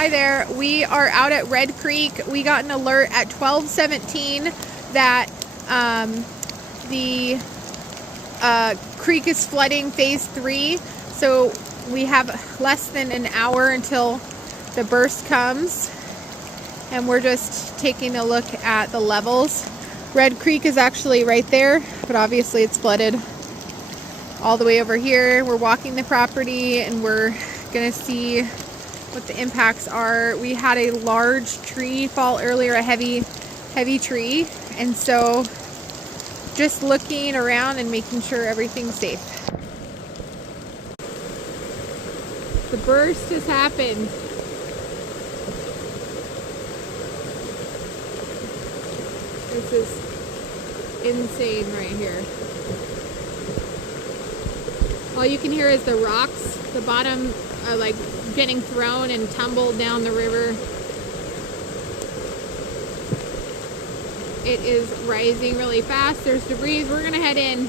Hi there. We are out at Red Creek. We got an alert at 12:17 that the creek is flooding phase 3. So we have less than an hour until the burst comes. And we're just taking a look at the levels. Red Creek is actually right there, but obviously it's flooded all the way over here. We're walking the property and we're gonna see what the impacts are. We had a large tree fall earlier, a heavy tree, and so just looking around and making sure everything's safe. The burst has happened. This is insane right here. All you can hear is the rocks. The bottom are like getting thrown and tumbled down the river. It is rising really fast. There's debris. We're gonna head in.